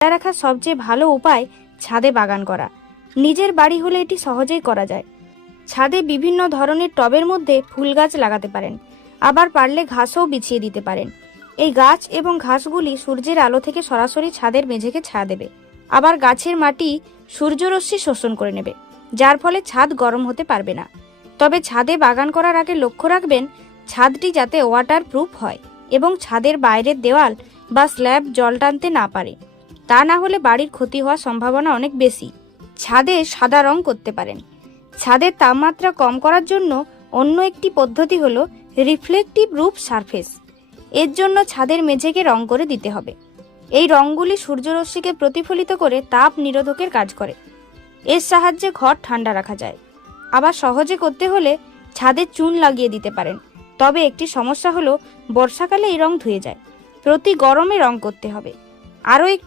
রাখার সবচেয়ে ভালো উপায় ছাদে বাগান করা। নিজের বাড়ি হলে এটি সহজেই করা যায়। ছাদে বিভিন্ন ধরনের টবের মধ্যে ফুল গাছ লাগাতে পারেন, আবার পারলে ঘাসও বিছিয়ে দিতে পারেন। এই গাছ এবং ঘাসগুলি সূর্যের আলো থেকে সরাসরি ছাদের মেঝেকে ছায়া দেবে, আবার গাছের মাটি সূর্যরশ্মি শোষণ করে নেবে, যার ফলে ছাদ গরম হতে পারবে না। তবে ছাদে বাগান করার আগে লক্ষ্য রাখবেন ছাদটি যাতে ওয়াটার প্রুফ হয় এবং ছাদের বাইরের দেওয়াল বা স্ল্যাব জল টানতে না পারে, তা না হলে বাড়ির ক্ষতি হওয়ার সম্ভাবনা অনেক বেশি। ছাদে সাদা রং করতে পারেন। ছাদের তাপমাত্রা কম করার জন্য অন্য একটি পদ্ধতি হলো রিফ্লেকটিভ রুফ সারফেস। এর জন্য ছাদের মেঝেকে রং করে দিতে হবে। এই রঙগুলি সূর্যরশ্মিকে প্রতিফলিত করে তাপ নিরোধকের কাজ করে। এর সাহায্যে ঘর ঠান্ডা রাখা যায়। আবার সহজে করতে হলে ছাদে চুন লাগিয়ে দিতে পারেন। তবে একটি সমস্যা হলো বর্ষাকালে এই রং ধুয়ে যায়। প্রতি গরমে রং করতে হবে। আরও একটু